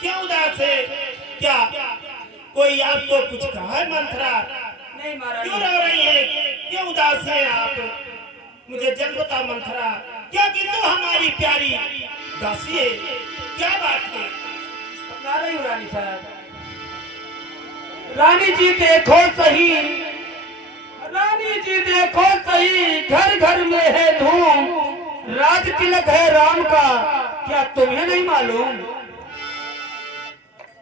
क्यों उदास है? क्या कोई आपको कुछ कहा है मंथरा? नहीं महारानी। क्यों रो रही है? क्यों उदास है आप? मुझे जल बता मंथरा, क्योंकि तू हमारी प्यारी दासी है। क्या बात है? बता रही हूँ रानी साहब। रानी जी देखो सही, रानी जी देखो सही, घर घर में है धूम, राज तिलक है राम का, क्या तुम्हें नहीं मालूम?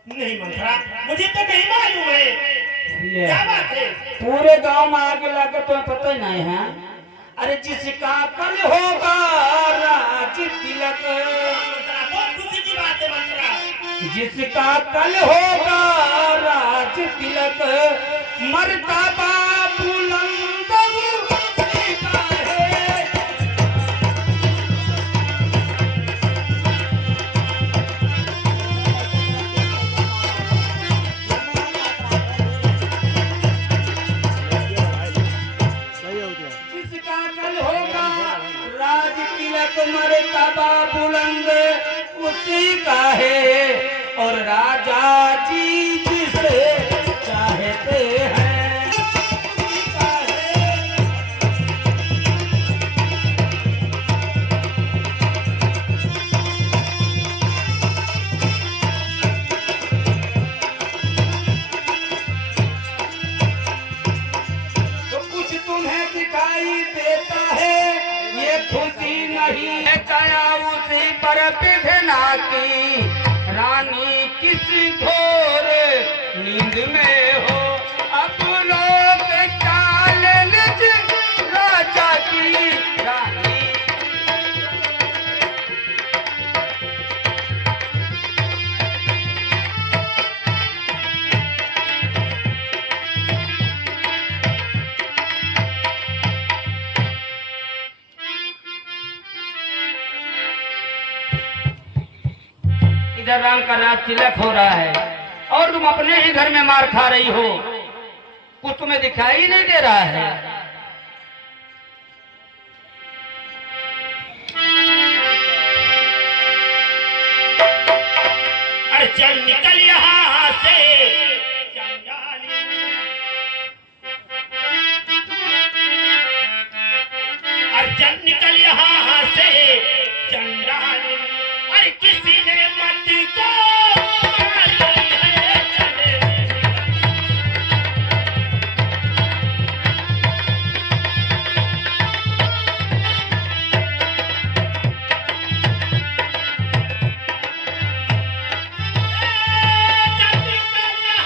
नहीं मंथरा, मुझे तो नहीं मालूम है। क्या बात है? पूरे गांव में आगे लगे तुम्हें पता ही नहीं है। अरे जिसका कल होगा राज तिलक, मंथरा बहुत खुशी की बात है मंथरा। जिसका कल होगा राज तिलक, मर्तबा बुलंद उसी का है। जिसका कल होगा राज तिलक, मर्तबा बुलंद उसी का है, और राजा जी जिसे चाहते हैं उसी का है। तो कुछ तुम्हें दिखाई देता है ये खुशी नहीं है, कया उसी पर विघ्ना की रानी किसी घोर नींद में हो। अब लोग चाल निज राजा की रानी, इधर राम का राज तिलक हो रहा है और तुम अपने ही घर में मार खा रही हो, कुछ तुम्हें दिखाई नहीं दे रहा है। अरे चल निकल यहाँ से चंडाली। अरे चल निकल यहाँ से चंडाली। अरे किसी ने मत को मारी है, चले चल निकल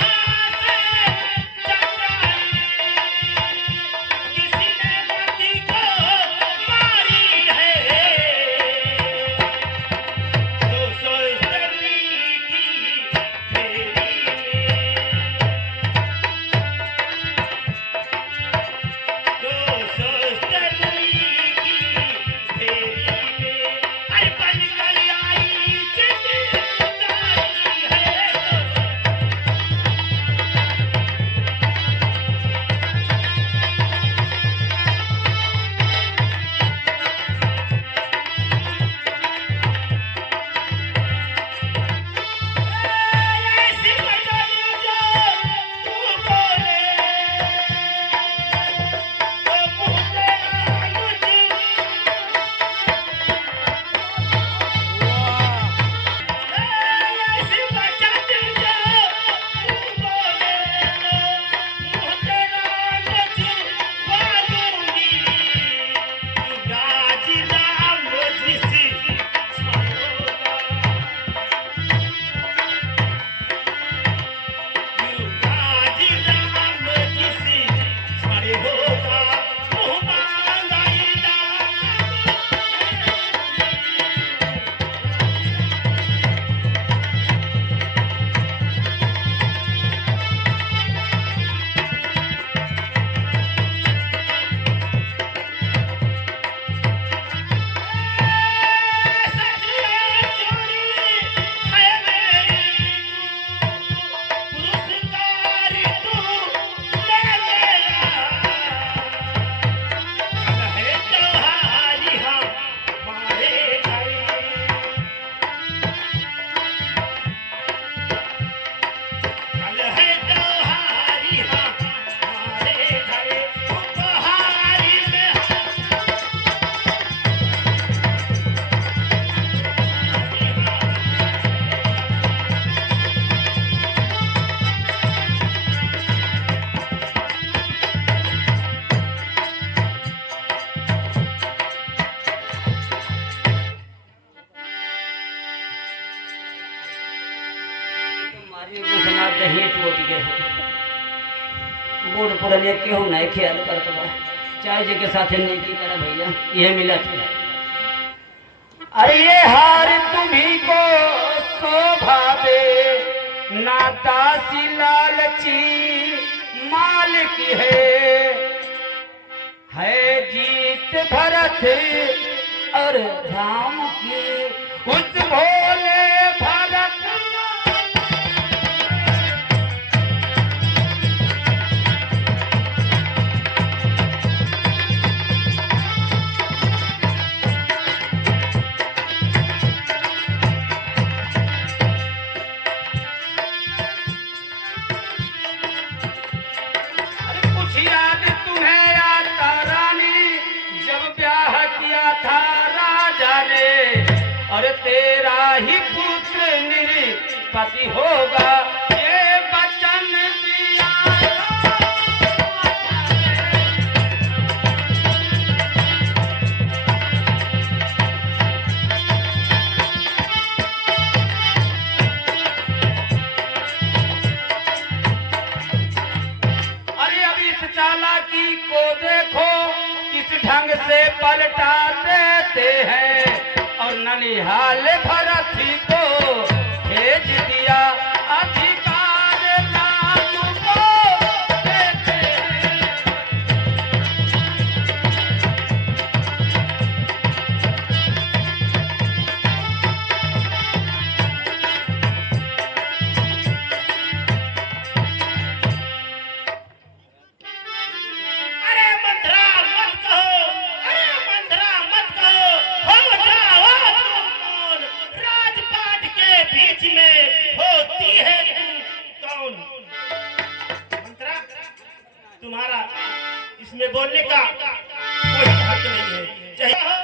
एगो समाज दही टूट गए बूढ़ पुराने केहू नहीं ख्याल करत बा चाहे जी के साथे नहीं की करे भैया ये मिलत है। अरे ये हार तुम्ही को शोभा दे ना दासी लालची मालिक है जीत भरत और राम की उस भोले भरत। और तेरा ही पुत्र निरपति होगा ये वचन दिया। अरे अब इस चालाकी को देखो किस ढंग से पलटा देते हैं और ननिहाल भरती को भेज दिया अधिकार राम को देते हैं। अरे मंत्रा मत कहो, अरे मंत्रा मत कहो, हो जाओ तुम कौन? राजपाट के बीच में होती है तू कौन? मंत्रा, तुम्हारा इसमें बोलने का कोई हक नहीं है।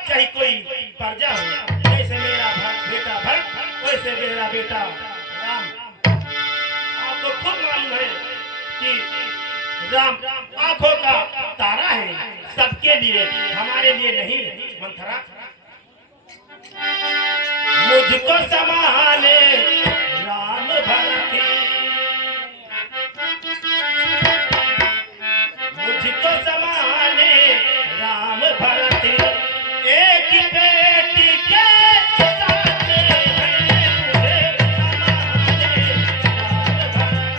चाहे कोई प्रजा हो, जैसे मेरा बेटा भरत वैसे मेरा बेटा राम। आपको खुद मालूम है कि राम आंखों का तारा है सबके लिए, हमारे लिए नहीं। मंथरा, मुझको संभाले राम भरती, मुझको संभाले राम भरती, एक बेटी के साथ है, मुझे संभाले राम भरती।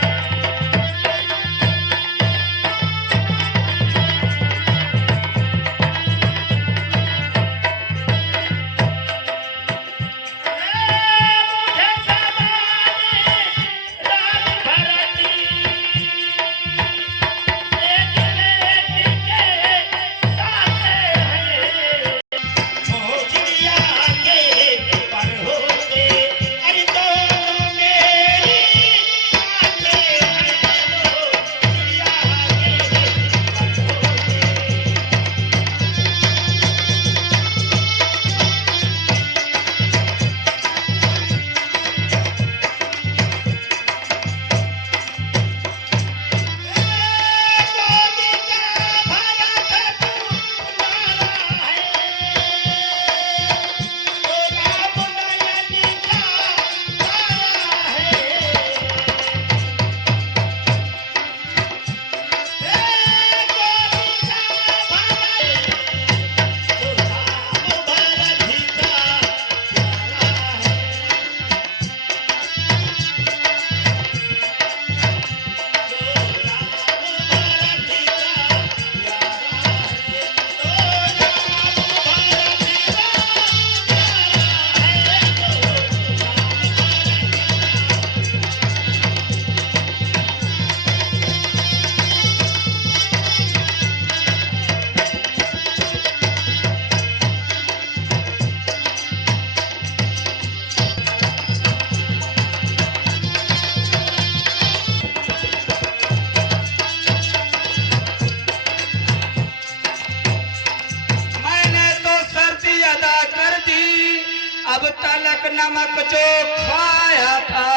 अब तलक नमक जो खाया था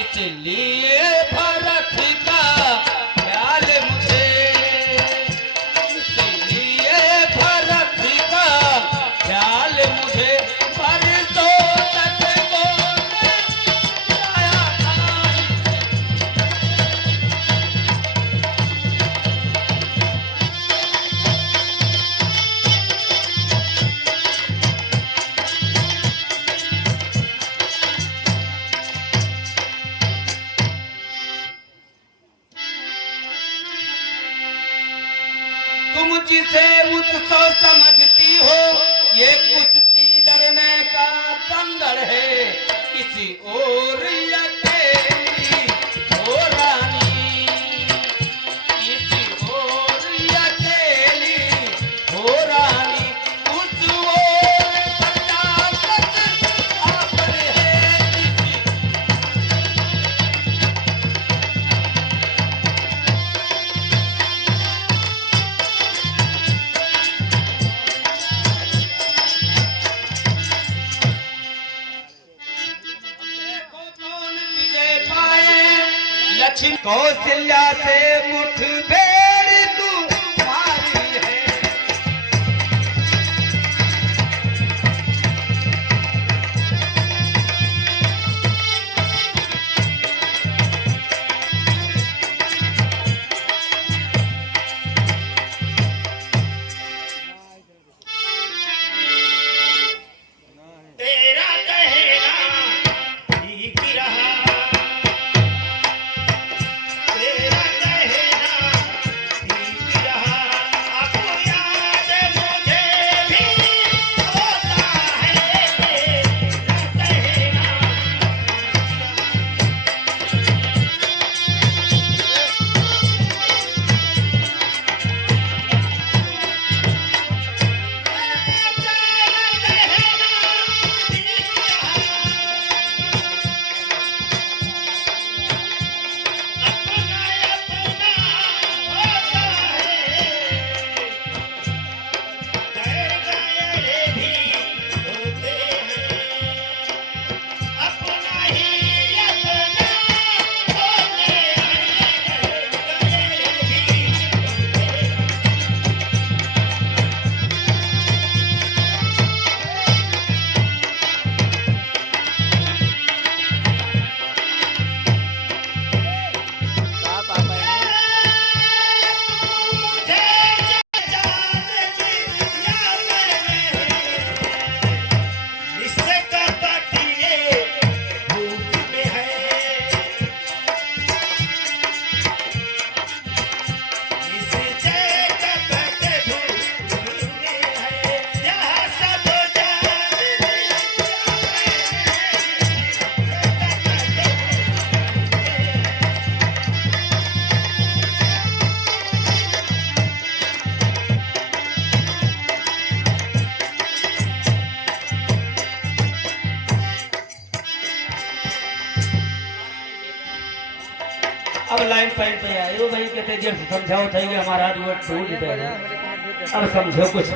इसलिए भरत का ख्याल मुझे, इसलिए भरत का ख्याल मुझे परसों तक को आया था। तुम जिसे मुझसे समझती हो ये कुश्ती लड़ने का दंगल है किसी और अकेली हो रानी किसी और अकेली हो रानी उस ओर सजावट आपने है किसी कौन विजय पाए लक्ष्मी कौशल्या से मुठभेड़ तुम्हारी है तेरा कहना ठीक रहा तेरा कहना ठीक रहा अब याद मुझे भी होता है तेरा कहना अब लाइन पॉइंट पे आयो भाई कहते जब समझाओ थे कि हमारा आज वो टूट गया अब समझो कुछ